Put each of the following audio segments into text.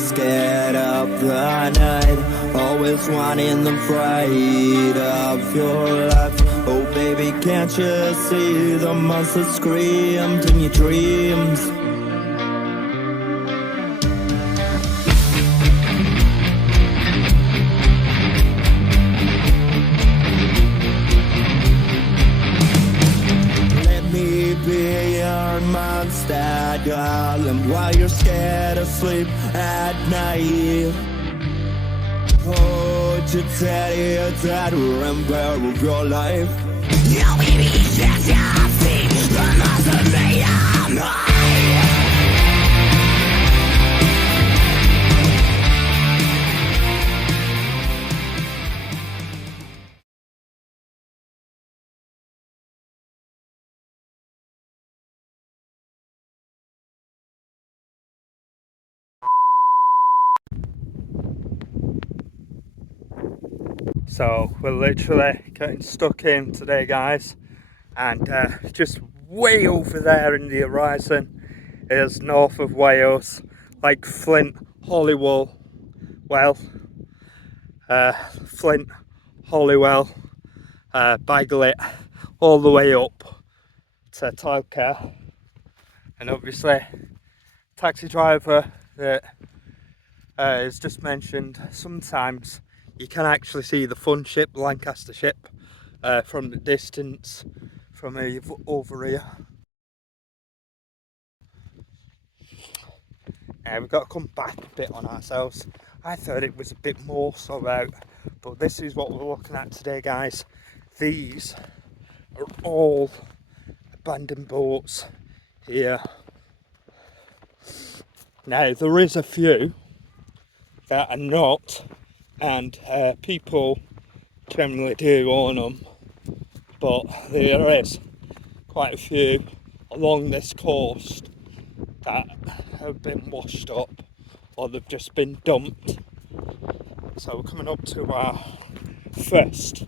scared of the night, always wanting the fright of your life. Oh baby, can't you see the monster screamed in your dreams? Be your monster, darling, while you're scared of sleep at night. Oh, to tell you that remember of your life. No, baby, just your feet, the monster made of mine. So we're literally getting stuck in today, guys, and just way over there in the horizon is north of Wales, like Flint, Holywell, Flint, Holywell, Baglet, all the way up to Talca. And obviously taxi driver that has just mentioned, sometimes you can actually see the fun ship, Lancaster ship, from the distance from over here. We've got to come back a bit on ourselves. I thought it was a bit more so out, but this is what we're looking at today, guys. These are all abandoned boats here. Now there is a few that are not, and people generally do own them, but there is quite a few along this coast that have been washed up or they've just been dumped. So we're coming up to our first.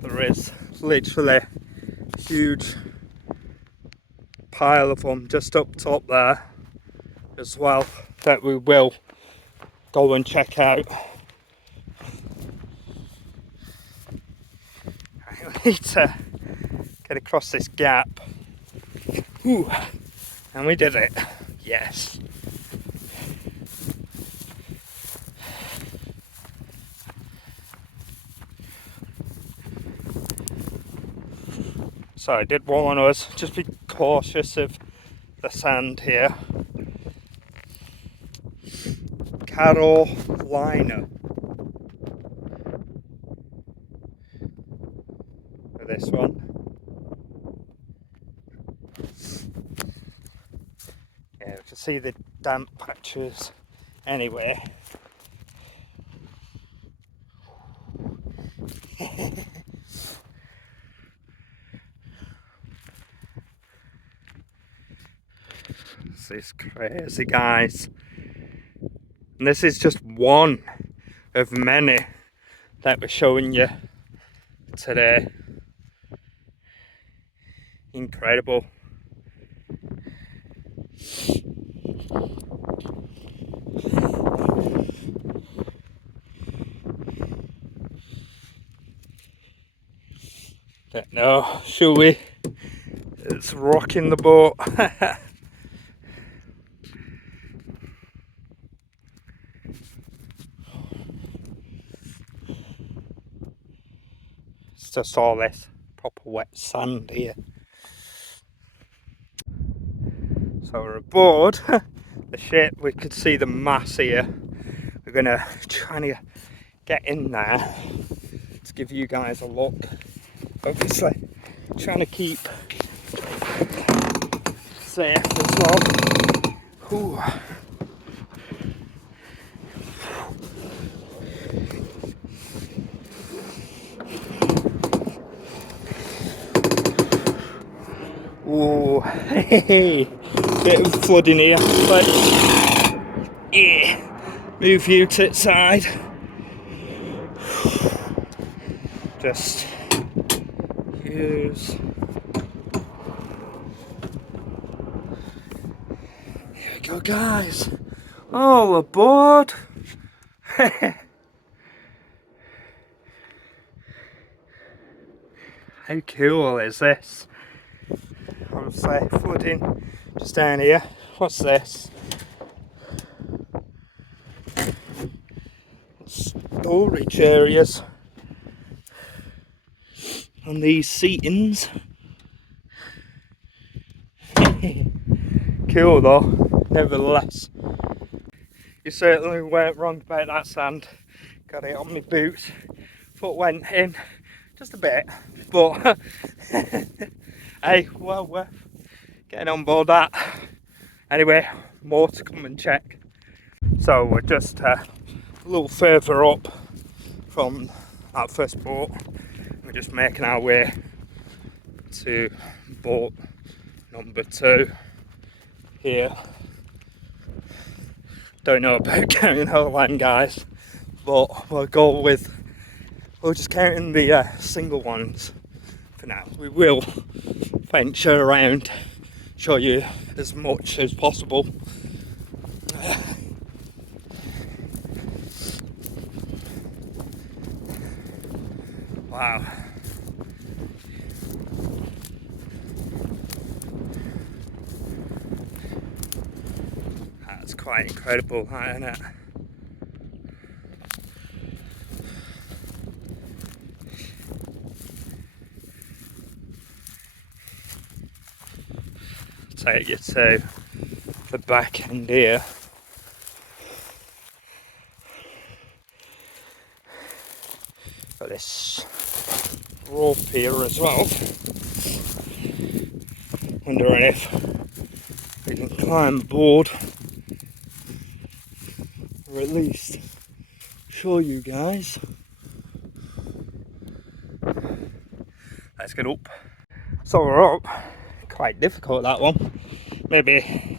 There is literally a huge pile of them just up top there as well that we will go and check out. We need to get across this gap. Ooh, and we did it. Yes. So I did warn us, just be cautious of the sand here. Carolina. For this one. Yeah, we can see the damp patches anyway. This is crazy, guys. And this is just one of many that we're showing you today. Incredible. Don't know, shall we? It's rocking the boat. It's just all this proper wet sand here. So we're aboard the ship. We could see the mass here. We're gonna try to get in there to give you guys a look. Obviously trying to keep safe as well. Ooh. Ooh, hey, bit of flooding here, but yeah, move you to the side. just use. Here we go, guys. All aboard. How cool is this? Obviously, flooding just down here. What's this? Storage areas on these seatings. Cool though, nevertheless. You certainly weren't wrong about that sand. Got it on my boots. Foot went in just a bit, but hey, well worth getting on board that. Anyway, more to come and check. So we're just a little further up from that first boat. We're just making our way to boat number 2 here. Don't know about counting whole line, guys, but we'll go with, we're just counting the single ones for now. We will venture around, show you as much as possible. Wow. That's quite incredible, isn't it? Take you to the back end here. Got this rope here as well. Wondering if we can climb aboard, or at least show you guys. Let's get up. So we're up. Quite difficult, that one. Maybe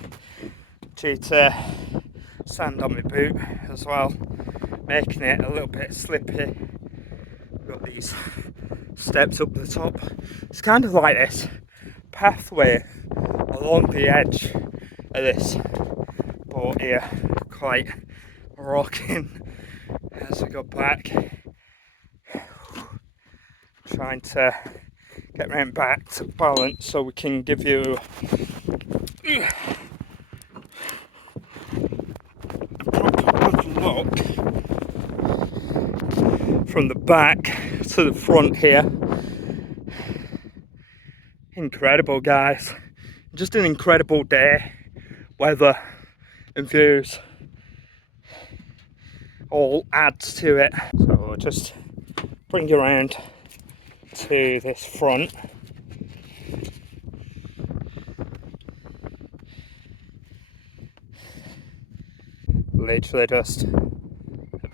due to sand on my boot as well, making it a little bit slippy. Got these steps up the top. It's kind of like this pathway along the edge of this boat here, quite rocking as we go back. Trying to get round back to balance so we can give you a proper good look from the back to the front here. Incredible, guys. Just an incredible day. Weather and views all adds to it. So we'll just bring you around to this front. Literally just a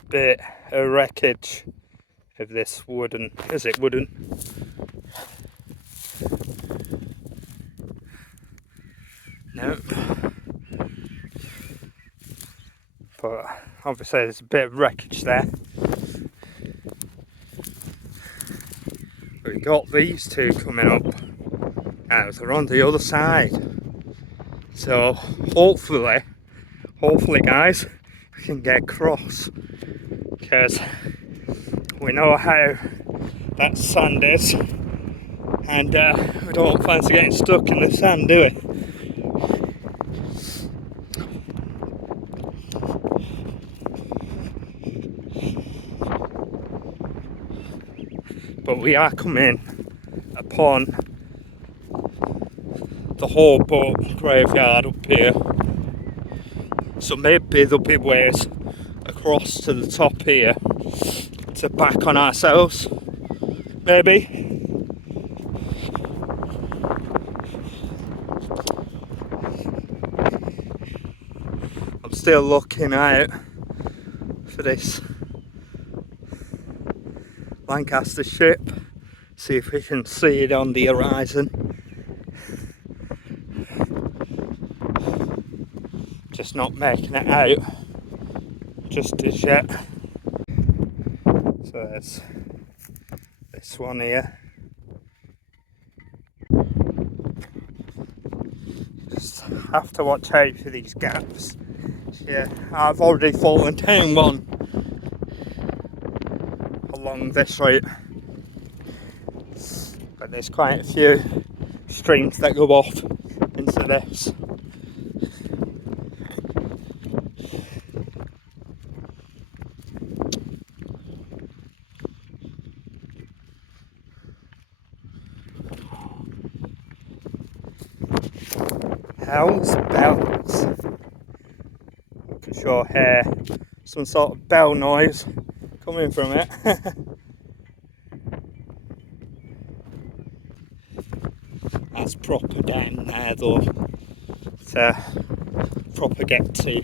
bit of wreckage of this wooden, is it wooden? Nope. But obviously there's a bit of wreckage there. We got these two coming up. Now they're on the other side. So hopefully guys, we can get across, because we know how that sand is, and we don't fancy getting stuck in the sand, do we? But we are coming upon the whole boat graveyard up here, so maybe there'll be ways across to the top here to back on ourselves, maybe. I'm still looking out for this Lancaster ship, see if we can see it on the horizon. Just not making it out just as yet. So there's this this one here. Just have to watch out for these gaps. Yeah, I've already fallen down one along this route, but there's quite a few streams that go off into this. Hell's bells. I can sure hear some sort of bell noise coming from it. That's proper down there though. To proper get to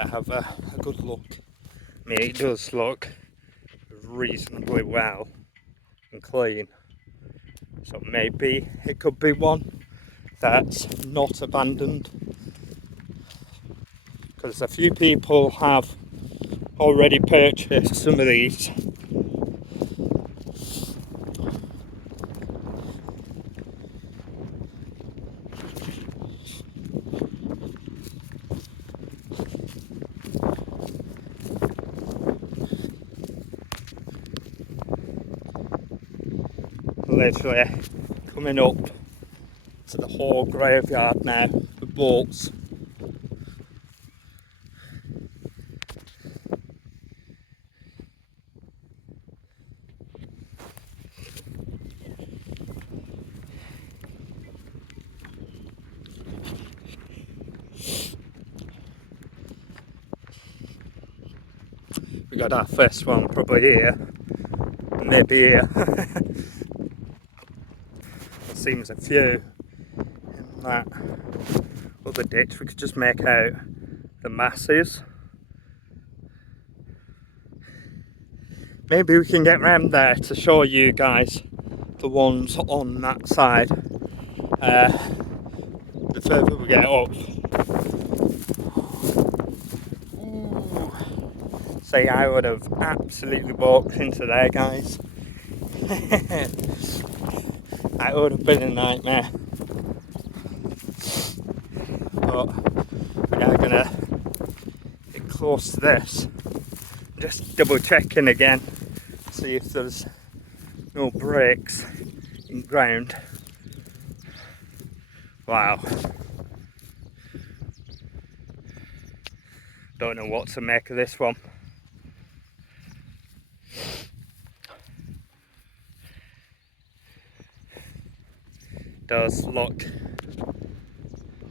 have a good look. I mean, it does look reasonably well and clean. So maybe it could be one that's not abandoned, because a few people have already purchased some of these. Literally coming up to the whole graveyard now, the boats. We got our first one probably here, maybe here. There seems a few in that other ditch. We could just make out the masses. Maybe we can get round there to show you guys the ones on that side. The further we get up. Ooh. See, I would have absolutely walked into there, guys. That would have been a nightmare. But we are gonna get close to this. Just double checking again, see if there's no breaks in ground. Wow. Don't know what to make of this one. Does look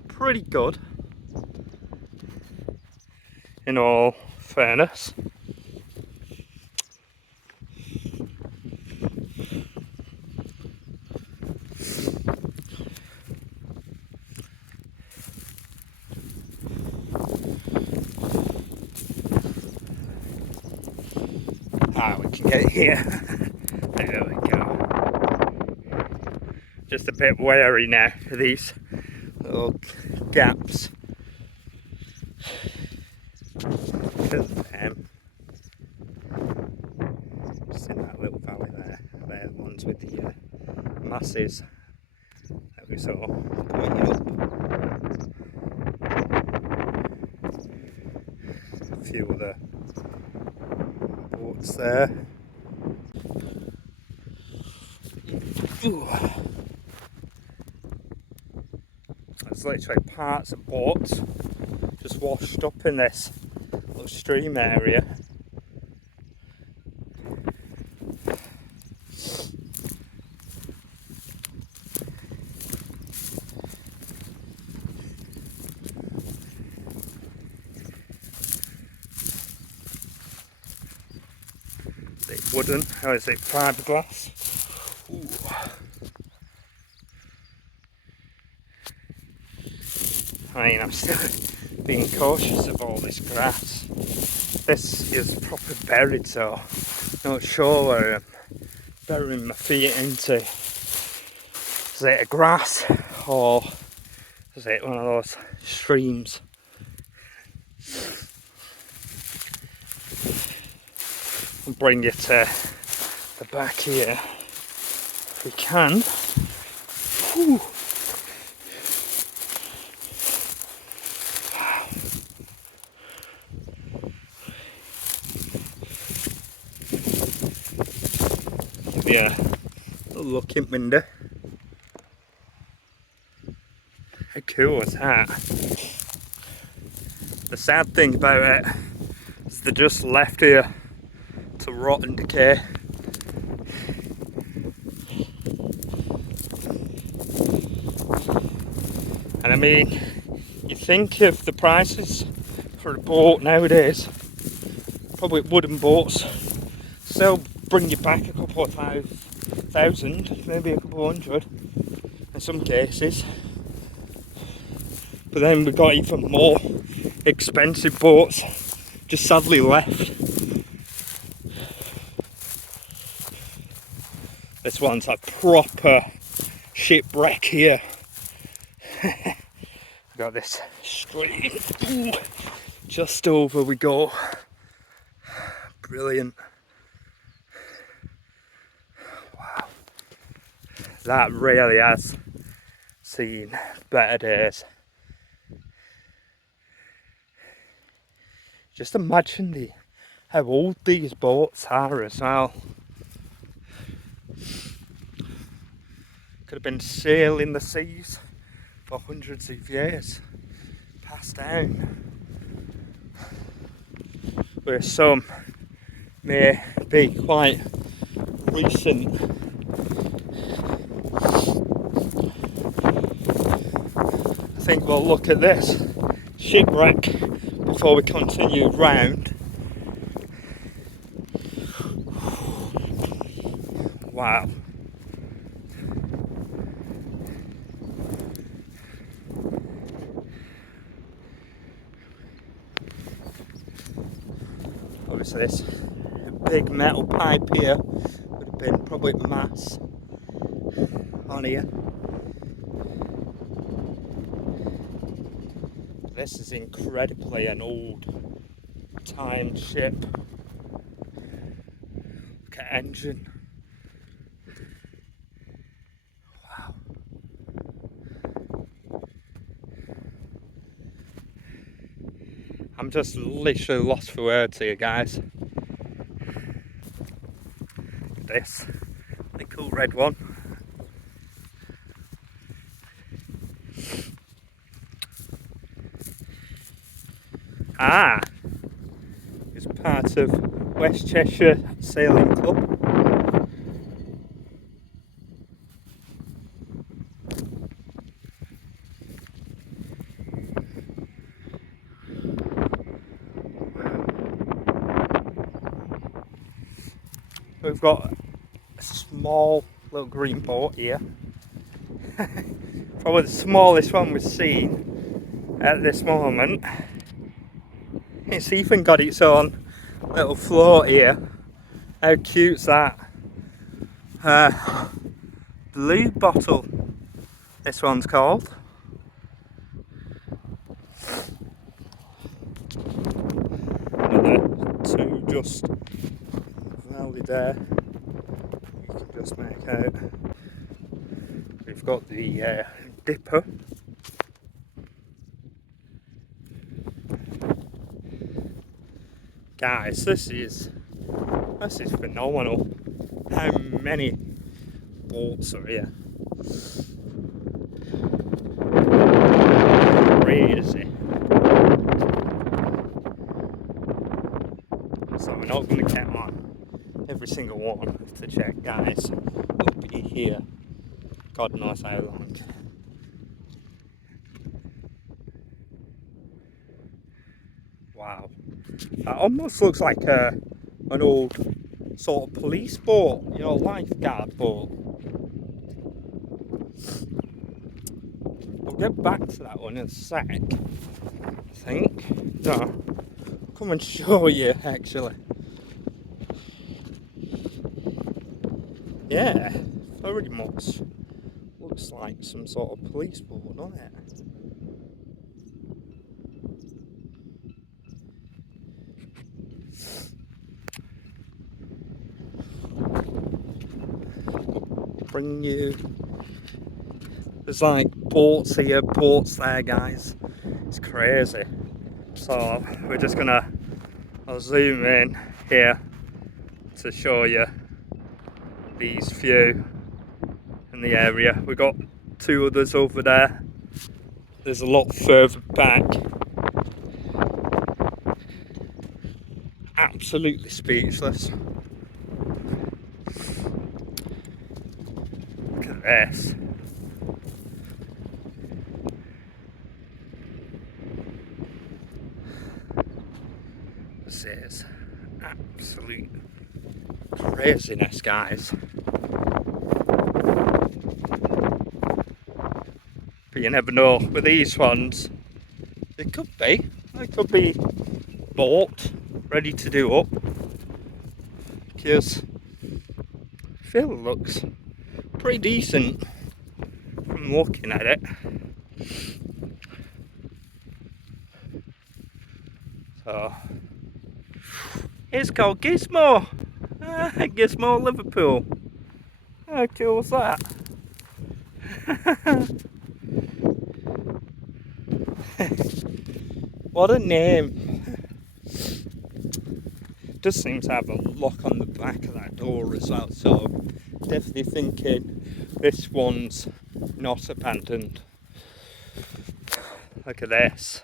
pretty good, in all fairness. We can get here. There we go. Just a bit wary now for these little gaps. Just in that little valley there. They're the ones with the masses that we saw pointing up. A few other boats there. Ooh. There's literally parts of boats just washed up in this little stream area. Is it wooden or is it fiberglass? Ooh. I mean, I'm still being cautious of all this grass. This is proper buried, so I'm not sure where I'm burying my feet into. Is it a grass or is it one of those streams? I'll bring you to the back here if we can. Whew. Yeah, a look in window. How cool is that? The sad thing about it is they're just left here to rot and decay. And I mean, you think of the prices for a boat nowadays, probably wooden boats still bring you back a couple of thousand, maybe a couple hundred in some cases. But then we've got even more expensive boats just sadly left. This one's a proper shipwreck here. We've got this stream. Ooh, just over we go. Brilliant. Wow. That really has seen better days. Just imagine how old these boats are as well. Could have been sailing the seas for hundreds of years, passed down. Where some may be quite recent. I think we'll look at this shipwreck before we continue round. Wow. Obviously this big metal pipe here would have been probably mass on here. This is incredibly an old time ship. Look at engine. Wow. I'm just literally lost for words here, guys. Look at this. The cool red one. Ah, it's part of West Cheshire Sailing Club. We've got a small little green boat here. Probably the smallest one we've seen at this moment. It's even got its own little float here. How cute's that? Blue Bottle, this one's called. Another two just valley there. You can just make out. We've got the dipper. Guys, this is phenomenal. How many boats are here? Crazy. So we're not going to get on every single one to check, guys. We'll be here God knows how long. Wow. That almost looks like an old sort of police boat, you know, lifeguard boat. We'll get back to that one in a sec, I think. No, I'll come and show you actually. Yeah, very much looks like some sort of police boat, doesn't it? bring you. There's like boats here, boats there, guys. It's crazy. So we're just gonna, I'll zoom in here to show you these few in the area. We've got 2 others over there. There's a lot further back. Absolutely speechless. Look at this. This is absolute craziness, guys. But you never know with these ones. They could be bought, ready to do up. Because I feel it looks pretty decent from looking at it. So it's called Gizmo. Gizmo Liverpool. How cool is that? What a name. Does seem to have a lock on the back of that door as well, so definitely thinking this one's not abandoned. Look at this.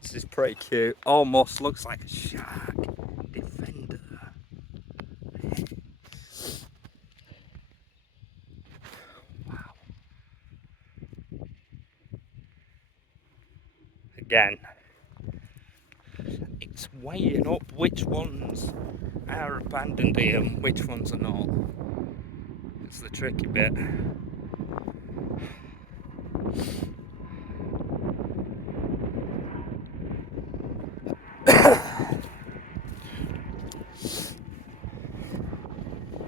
This is pretty cute. Almost looks like a shark defender. Wow. Again, it's weighing up which ones are abandoned here and which ones are not. It's the tricky bit.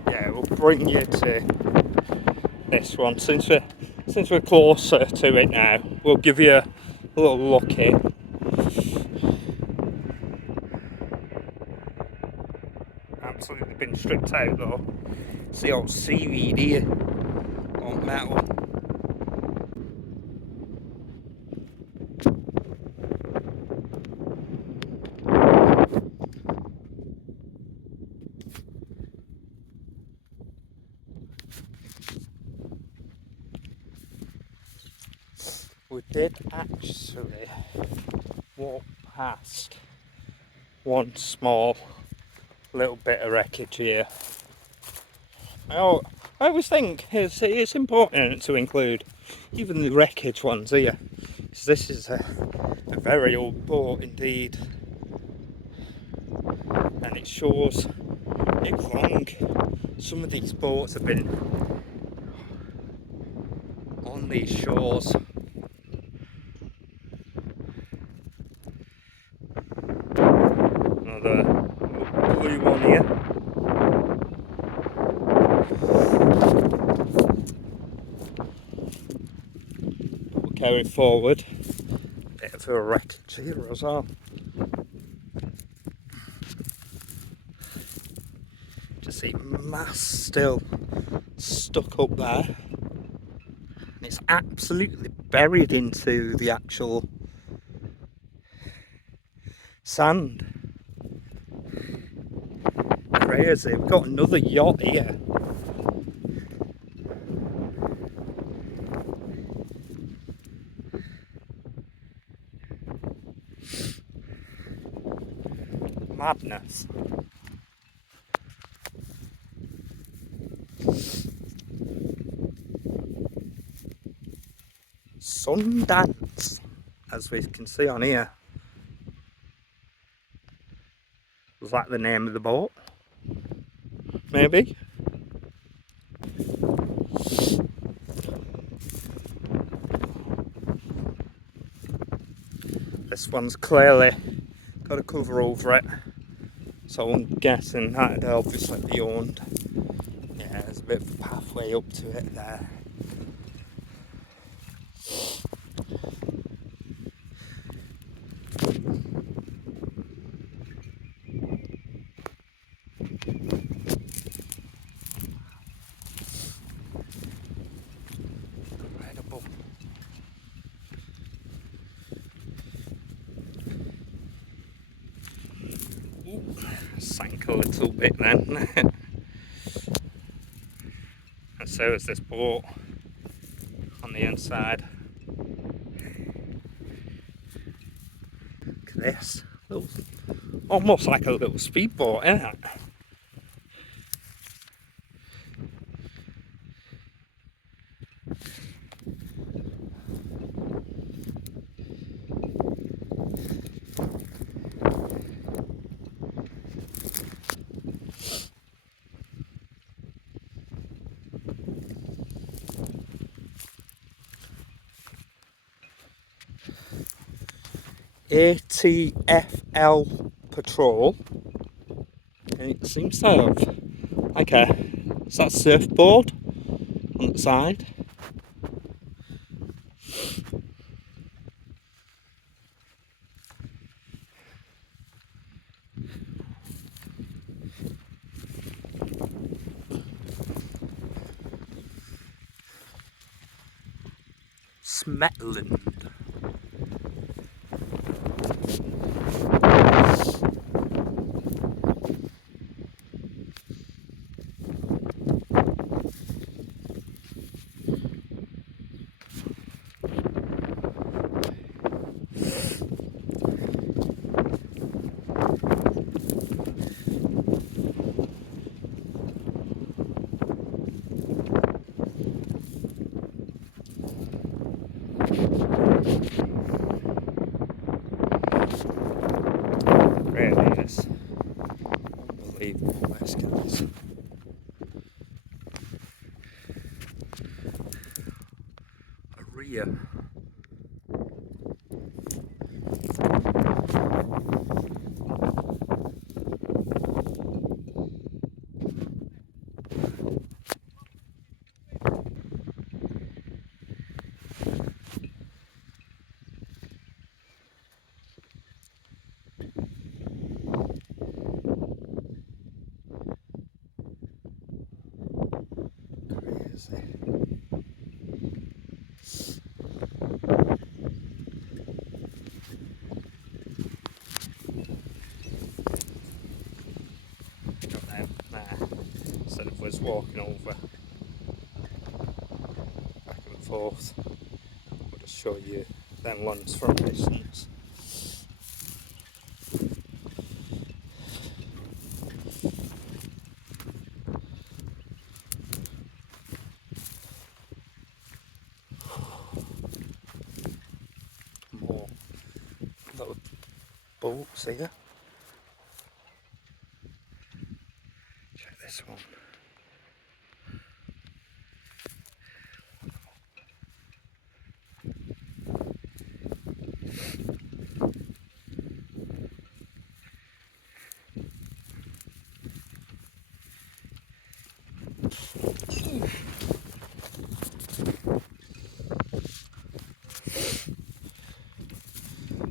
Yeah, we'll bring you to this one since we're closer to it now. We'll give you a little look here. Absolutely been stripped out though. See all seaweed here on metal. We did actually walk past one small little bit of wreckage here. I always think it's important to include even the wreckage ones here, because this is a very old boat indeed, and it shows how long some of these boats have been on these shores. Another blue one here. We'll carry forward. Bit of a wreckage here as well. Just see mass still stuck up there. And it's absolutely buried into the actual sand. Crazy. We've got another yacht here. Madness. Sundance, as we can see on here. Was that the name of the boat? Maybe. This one's clearly got a cover over it, so I'm guessing that'd obviously be owned. Yeah, there's a bit of a pathway up to it there. a little bit then. And so is this boat on the inside. Look at this. Almost like a little speedboat, isn't it? ATFL Patrol, and it seems to have like is that surfboard on the side? Smetland. Really is unbelievable, this guys. A rear. Instead of us walking over back and forth, I'll just show you them ones from a distance. More little boats here. Check this one.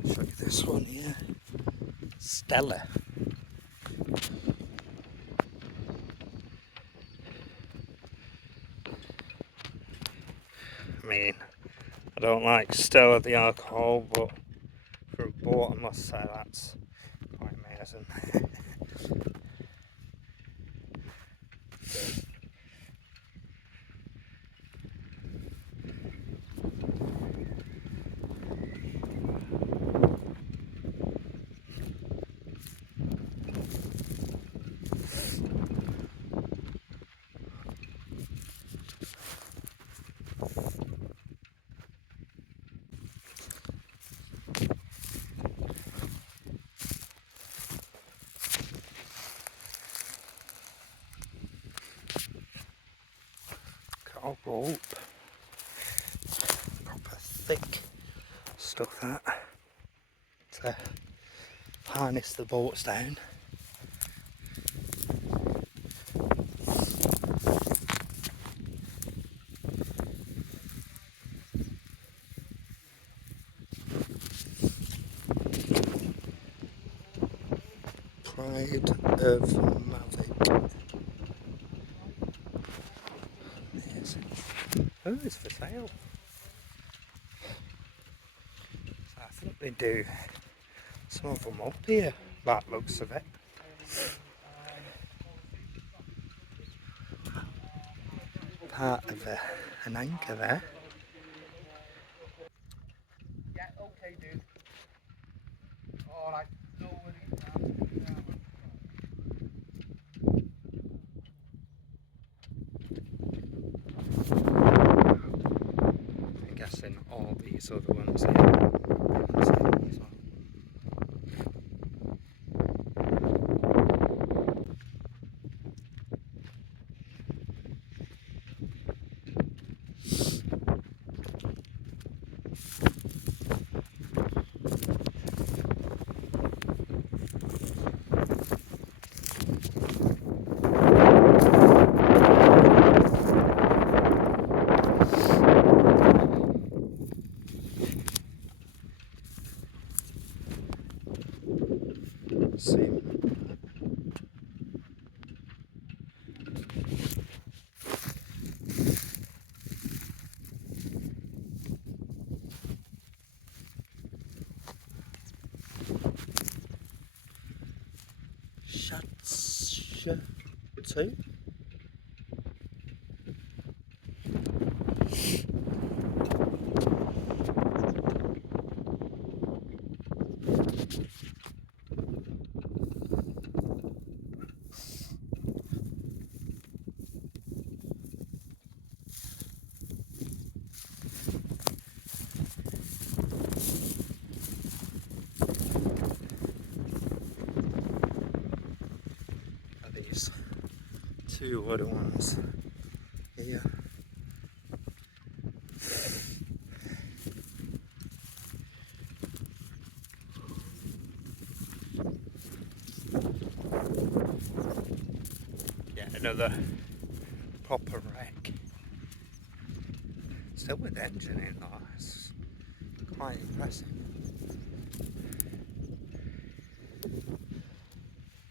Show you this one here. Stella. I mean, I don't like Stella the alcohol, but for a boat I must say that's quite amazing. Rope, proper thick stuff that to harness the boats down. Pride of Mavic. Oh, it's for sale. So I think they do some of them up here, that looks of it. part of an anchor there. Yeah, okay, dude. Alright, no worries. I'm guessing all these other ones here. See. Two. Are these two other ones here? Yeah, another proper wreck. Still with the engine in though, it's quite impressive.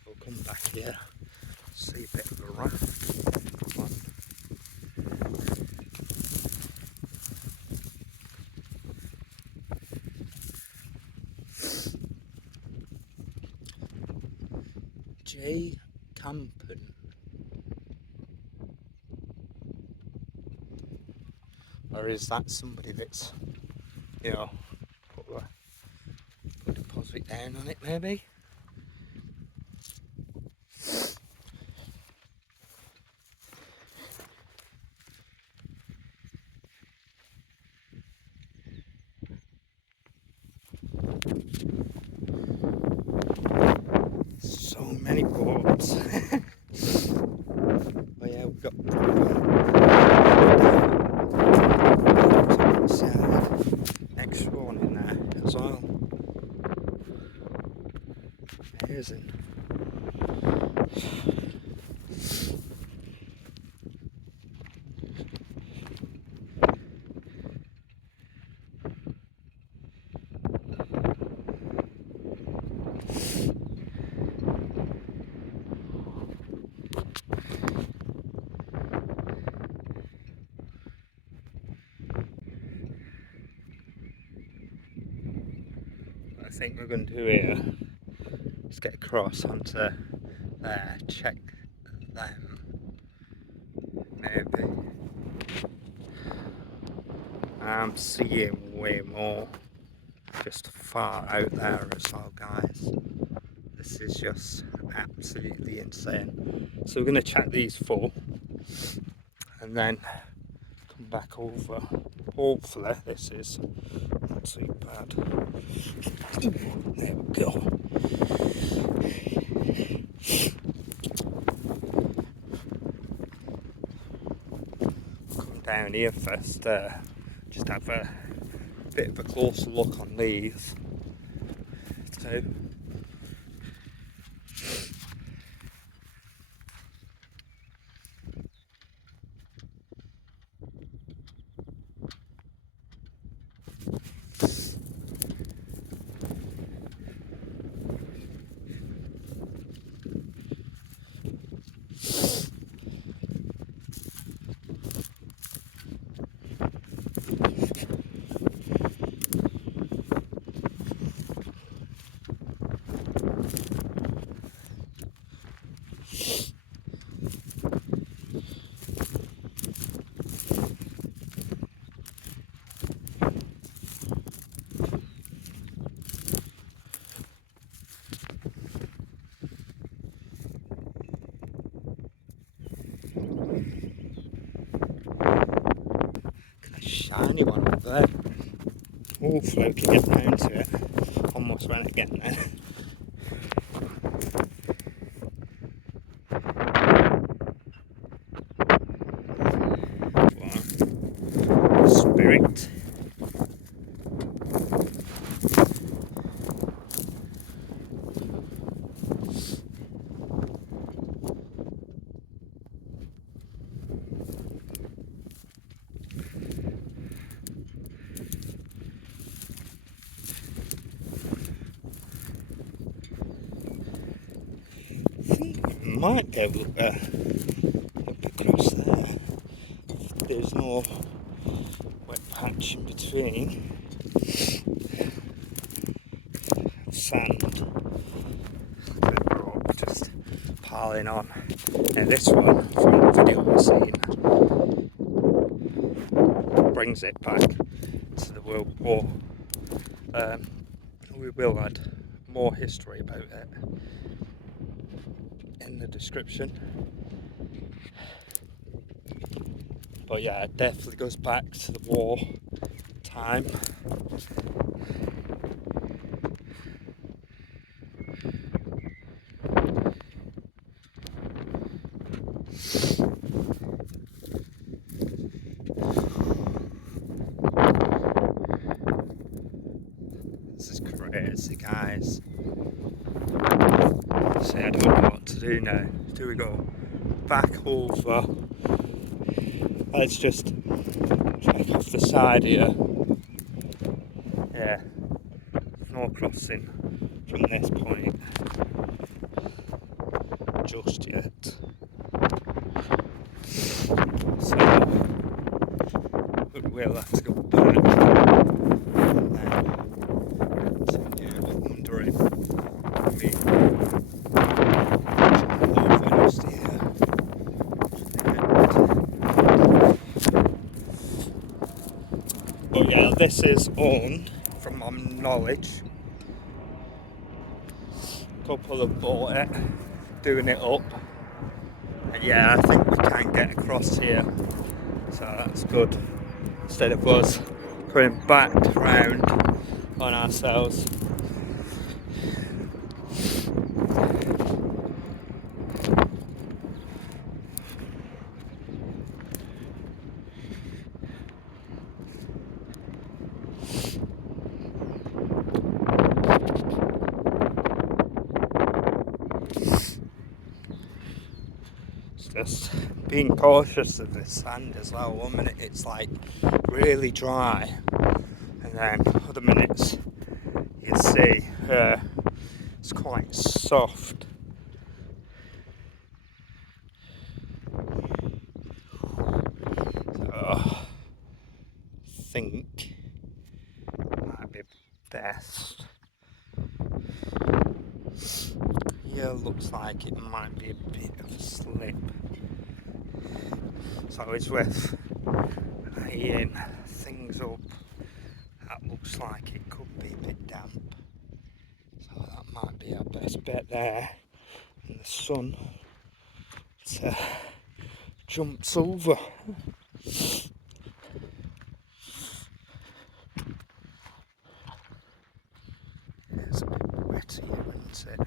We'll come back here, see a bit of a raft. Come on. J. Campen. Or is that somebody that's, you know, put a deposit down on it maybe? So many boats. Oh yeah, we've got next one in there as well. Amazing. I think we're going to do here is get across onto there, check them, maybe. I'm seeing way more just far out there as well, guys. This is just absolutely insane. So we're going to check these four and then come back over. Hopefully this is not too bad. There we go. Come down here first, just have a bit of a closer look on these two. shiny one over there. Hopefully we can get down to it. Almost went again then. Spirit. Might be able to look across there. There's no wet patch in between. Sand. Just piling on. And this one, from the video we've seen, brings it back to the World War. We will add more history about it in the description, but yeah, it definitely goes back to the war time. This is crazy, guys. See, I don't know what to do now. Do we go back over? Let's just check off the side here. Yeah, no crossing from this point just yet. So we'll have to go back and then continue wandering. But yeah, this is owned, from my knowledge. A couple have bought it, doing it up. And yeah, I think we can get across here. So that's good. Instead of us going back round on ourselves. Just being cautious of the sand as well. One minute it's like really dry, and then other minutes you see it's quite soft. So I think might be best. Here looks like it might be a bit of a slip. So it's worth eyeing things up. That looks like it could be a bit damp. So that might be our best bet there. And the sun jumps over. It's a bit wet here, isn't it?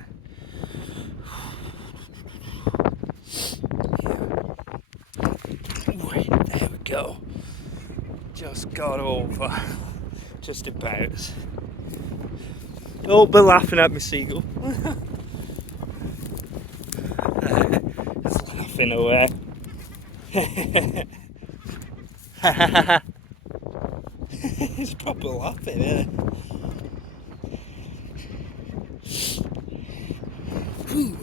There we go. Just got over. Just about. Don't be laughing at me, seagull. It's laughing away. He's proper laughing, isn't it? Whew.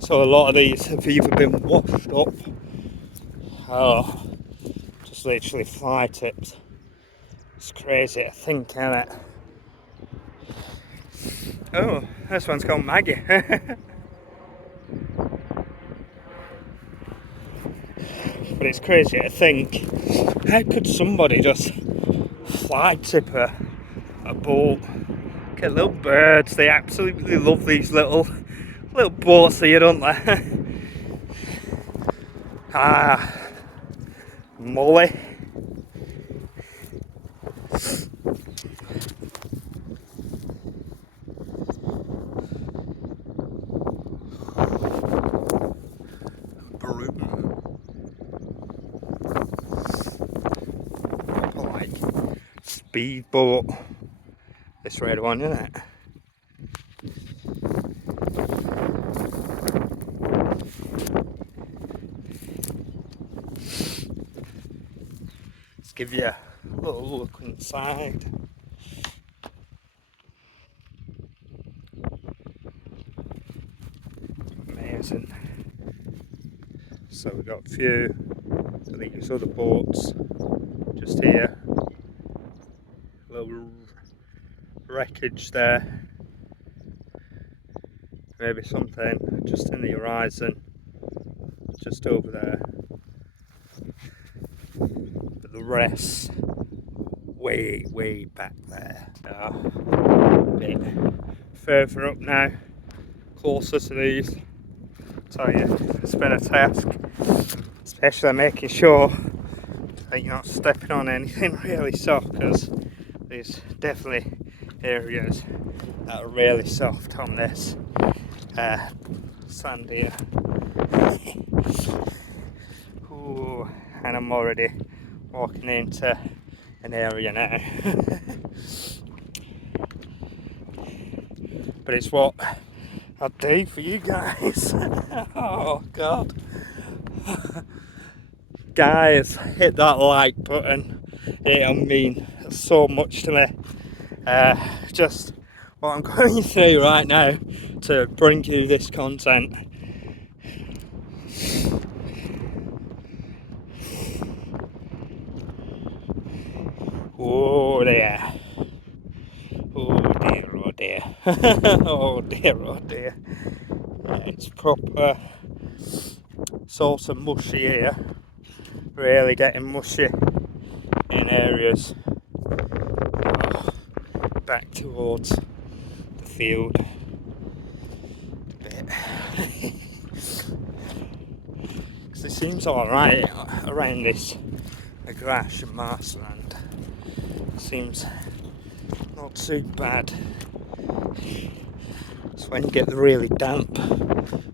So a lot of these have either been washed up or just literally fly tipped. It's crazy to think, isn't it? Oh, this one's called Maggie. But it's crazy to think, how could somebody just fly tipper, a boat. Look at little birds, they absolutely love these little boats here, don't they? Ah, Molly. Like speedboat. This red one, isn't it? Let's give you a little look inside. Amazing. So we've got a few of these other boats just here. A little wreckage there. Maybe something just in the horizon, just over there. But the rest, way back there. A bit further up now, closer to these. Tell you, it's been a task, especially making sure that you're not stepping on anything really soft, because there's definitely areas that are really soft on this sand here. Ooh, and I'm already walking into an area now. But it's what I'll do for you guys. Oh God. Guys, hit that like button. It'll mean so much to me. Just what I'm going through right now to bring you this content. Oh dear. Oh dear, oh dear. Oh dear, oh dear. It's proper sort of mushy here. Really getting mushy in areas. Oh, back towards the field a bit. Because it seems alright around this grass and marshland. Seems not too bad. It's when you get the really damp,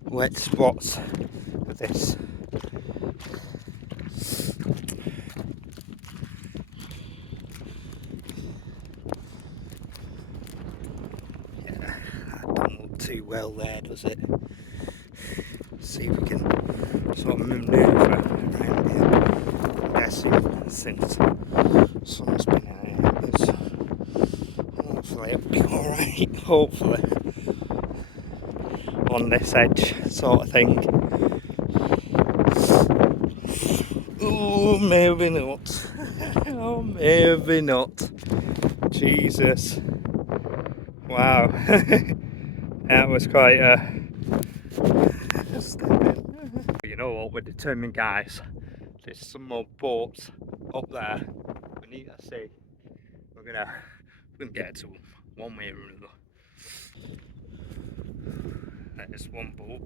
wet spots with this. Yeah, that don't look too well there, does it? See if we can sort of manoeuvre around here. I'm guessing since sun's been out here, hopefully it'll be alright, hopefully. On this edge sort of thing. Oh, maybe not. Oh, maybe not. Jesus. Wow. That was quite a step in. You know what, we're determined, guys. There's some more boats up there. We need to see. We're gonna get to them one way or another. There's one boat.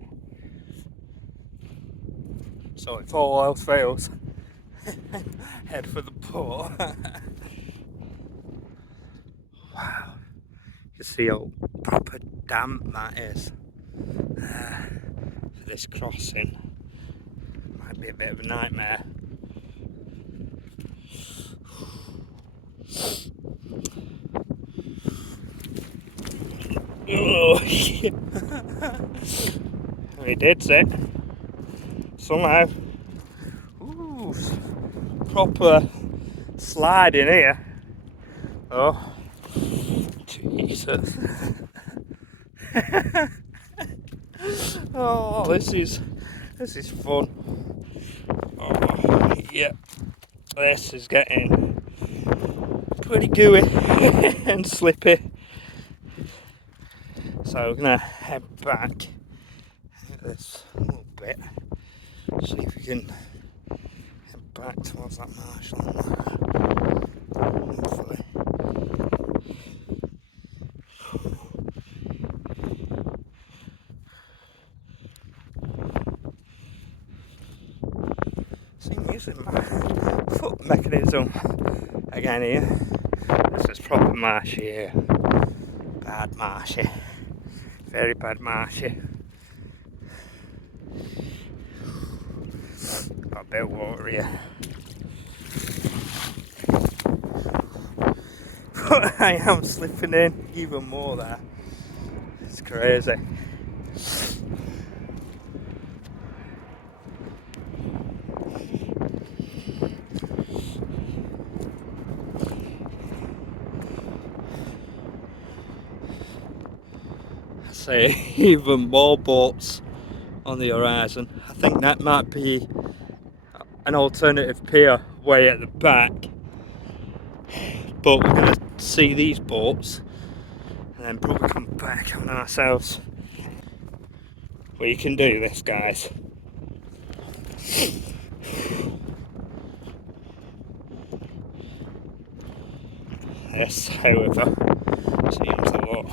So if all else fails, head for the boat. Wow. You can see how proper damp that is. For this crossing. Might be a bit of a nightmare. Oh, yeah. We did it. Somehow. Ooh, proper slide in here. Oh, Jesus. Oh, this is fun. Oh, yeah. This is getting pretty gooey and slippy. So we're gonna head back this little bit, see if we can head back towards that marshland. Hopefully. So I'm using my foot mechanism again here. This is proper marshy here. Bad marshy. Very bad marshy. Got a bit of water here. But I am slipping in even more there. It's crazy. I see even more boats on the horizon. I think that might be an alternative pier way at the back. But we're going to see these boats and then probably come back on ourselves. We can do this, guys. This, however, seems a lot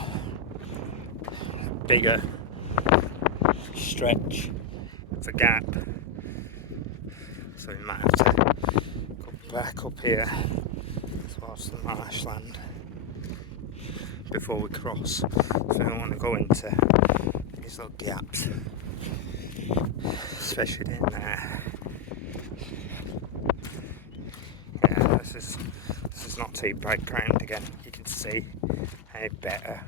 bigger stretch of a gap. So we might have to come back up here towards the marshland before we cross. So we don't want to go into these little gaps, especially in there. Yeah, this is not too bright ground again. You can see how better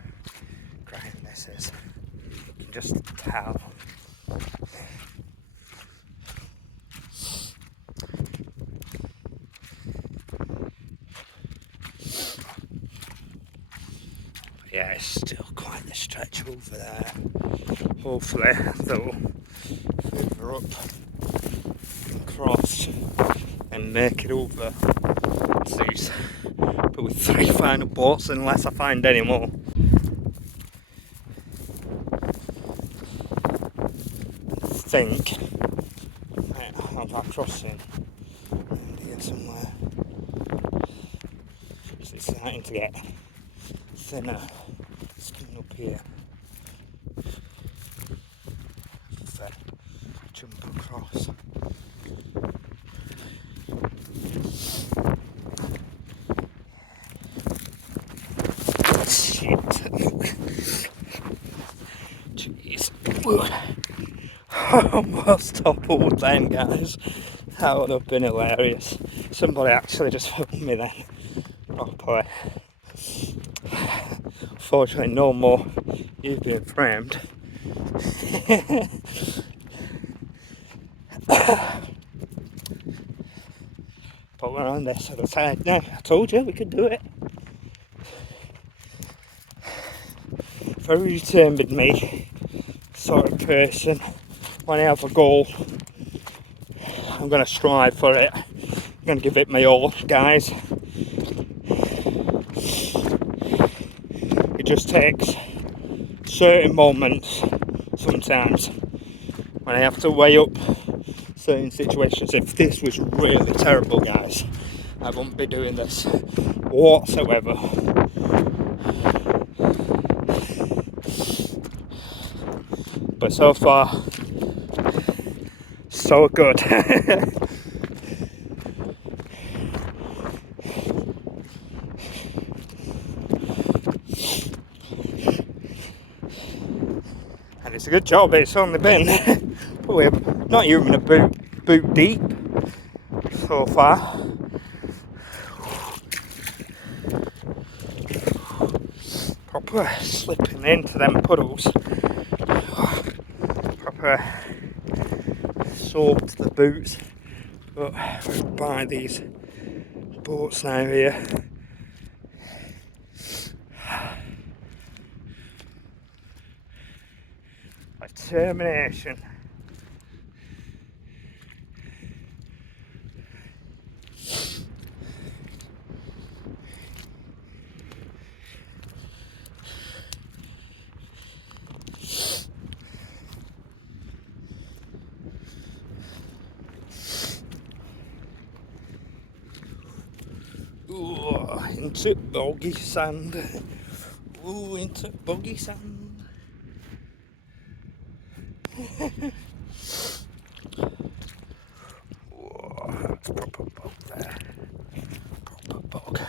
ground this is. You can just tell. Yeah, it's still quite the stretch over there. Hopefully they'll further up and cross and make it over to these. But with 3 final boats, unless I find any more. I think I might have that crossing around here somewhere. So it's starting to get thinner. It's coming up here. So, jump across. Shit. Jeez. I almost toppled then, guys. That would have been hilarious. Somebody actually just filmed me then. Properly. Fortunately, no more. You've been framed. But we're on this other side now. I told you we could do it. Very determined me sort of person. When I have a goal, I'm going to strive for it. I'm going to give it my all, guys. It just takes certain moments sometimes when I have to weigh up certain situations. If this was really terrible, guys, I wouldn't be doing this whatsoever. But so far, so good. And it's a good job it's only been probably not even a boot deep so far. Proper slipping into them puddles. Proper soaked the boots. But we're by these boats now here. Determination. Ooh. Oh, into boggy sand. Ooh, into boggy sand. Whoa, that's proper bog there. Proper bog.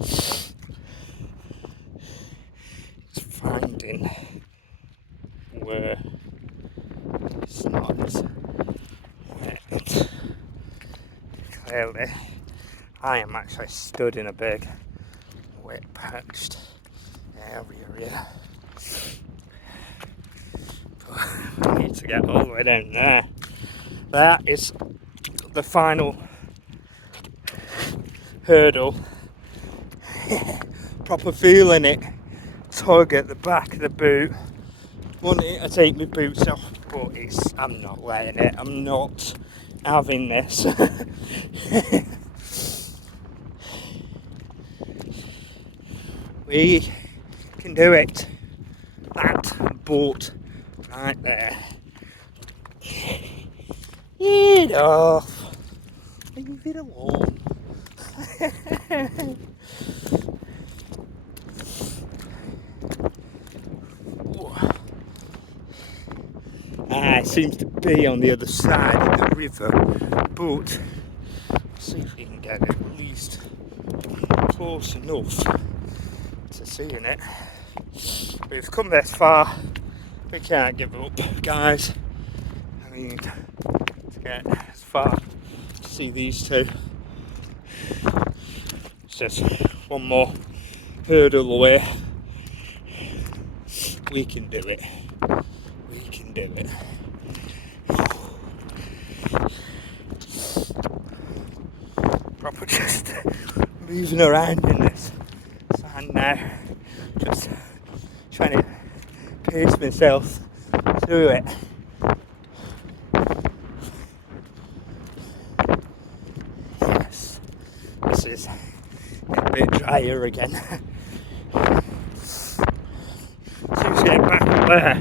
It's finding where it's not as wet. Clearly, I am actually stood in a big wet patched area here. But I need to get all the way down there. That is the final hurdle. Proper feeling it. Tug at the back of the boot. Wanting to take my boots off, but I'm not letting it. I'm not having this. We can do it. That boat right there. Get it off. Leave it alone. It seems to be on the other side of the river, but let's see if we can get at least close enough to seeing it. We've come this far, we can't give up, guys. I mean, to get as far to see these two, it's just one more hurdle away. We can do it. We can do it. Proper just moving around in this sand now. Just trying to pace myself through it. Yes, this is a bit drier again. Seems to get back up there,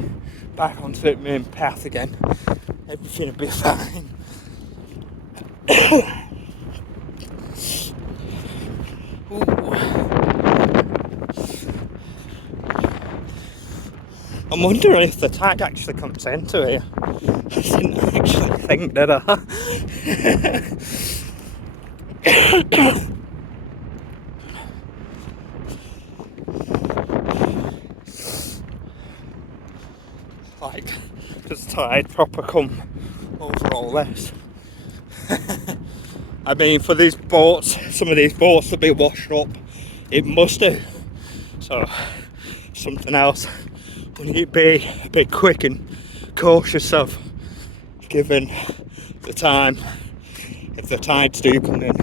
back onto the main path again. Everything will be fine. I'm wondering if the tide actually comes into here. I didn't actually think, did I? Like, does tide proper come over all this? I mean, for these boats, some of these boats will be washed up. It must do. So, something else. We need to be a bit quick and cautious of, given the time. If the tides do come in,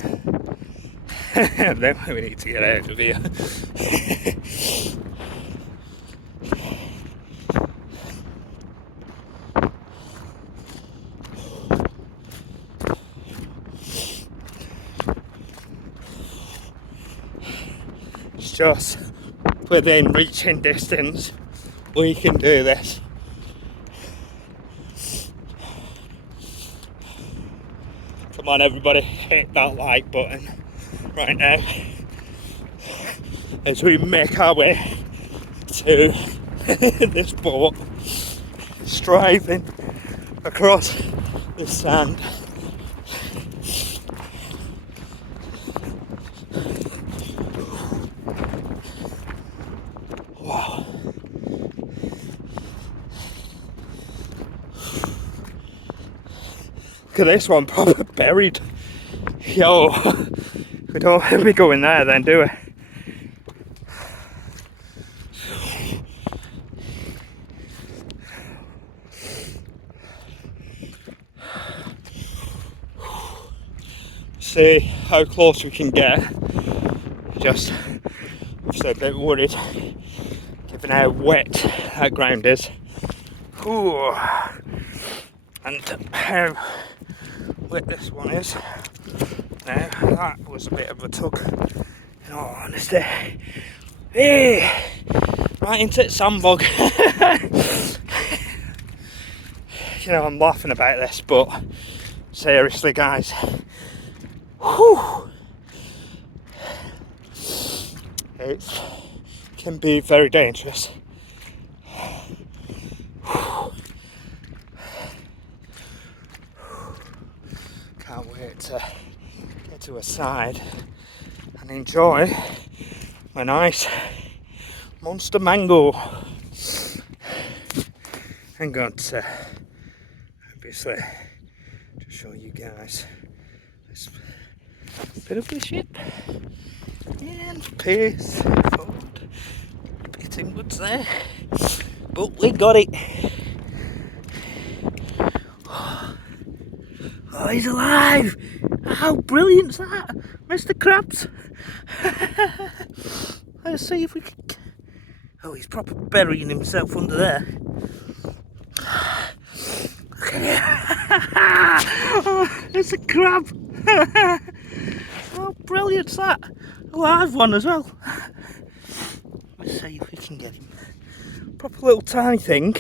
then we need to get out of here. It's just within reaching distance. We can do this. Come on everybody, hit that like button right now as we make our way to this boat, striving across the sand. Wow. Look at this one, proper buried. Yo, we don't want to be going there then, do we? See how close we can get. Just, obviously a bit worried, given how wet that ground is. Ooh. And how wet this one is. Now, that was a bit of a tug, in all honesty. Hey! Right into the sandbog. You know, I'm laughing about this, but seriously, guys. Whew. It can be very dangerous. Can't wait to get to a side and enjoy my nice monster mango. I'm going to obviously just show you guys this bit of the ship and pace forward. Bit inwards there, but we got it. Oh, he's alive! How brilliant's that, Mr. Krabs? Let's see if we can. Oh, he's probably burying himself under there. Look at it! Oh, it's a crab! How brilliant's that? A live one as well. Let's see if we can get him. Proper little tiny thing.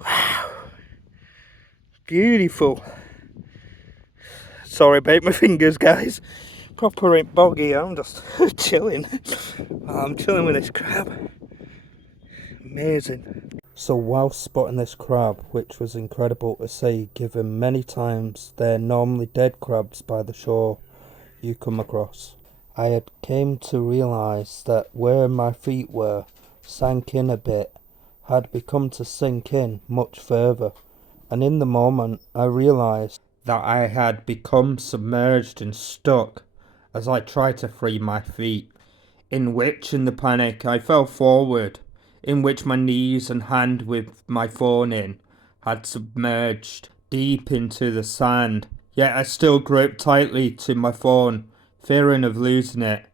Wow. Beautiful. Sorry about my fingers, guys. Proper boggy. I'm just chilling. I'm chilling with this crab. Amazing. So while spotting this crab, which was incredible to see, given many times they're normally dead crabs by the shore you come across, I had came to realise that where my feet were sank in a bit had begun to sink in much further, and in the moment I realised that I had become submerged and stuck as I tried to free my feet, in which in the panic I fell forward, in which my knees and hand with my phone in had submerged deep into the sand, yet I still gripped tightly to my phone, fearing of losing it,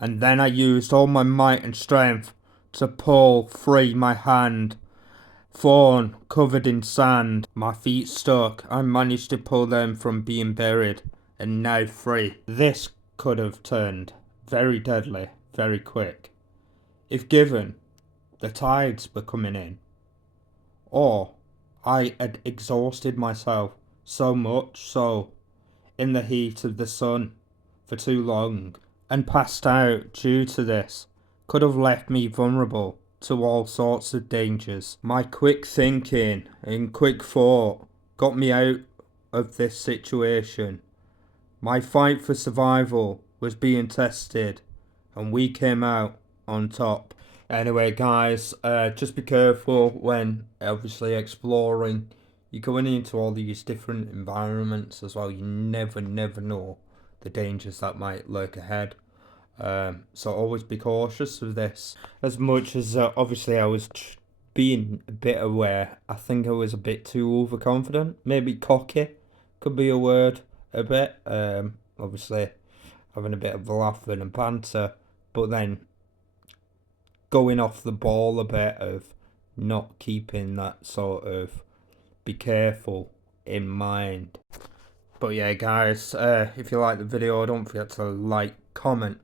and then I used all my might and strength to pull free my hand. Phone covered in sand, my feet stuck. I managed to pull them from being buried and now free. This could have turned very deadly, very quick, if given the tides were coming in, or I had exhausted myself so much so in the heat of the sun for too long and passed out due to this, could have left me vulnerable to all sorts of dangers. My quick thinking and quick thought got me out of this situation. My fight for survival was being tested and we came out on top. Anyway guys, just be careful when obviously exploring. You're going into all these different environments as well. You never know the dangers that might lurk ahead. So always be cautious of this. As much as obviously I was being a bit aware, I think I was a bit too overconfident. Maybe cocky could be a word a bit. Obviously having a bit of a laugh and a banter, but then going off the ball a bit of not keeping that sort of be careful in mind. But yeah guys, if you like the video, don't forget to like, comment,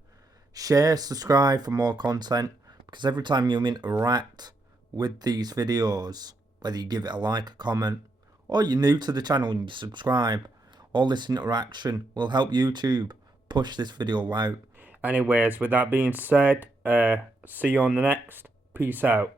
share, subscribe for more content, because every time you interact with these videos, whether you give it a like, a comment, or you're new to the channel and you subscribe, all this interaction will help YouTube push this video out. Anyways, with that being said, see you on the next. Peace out.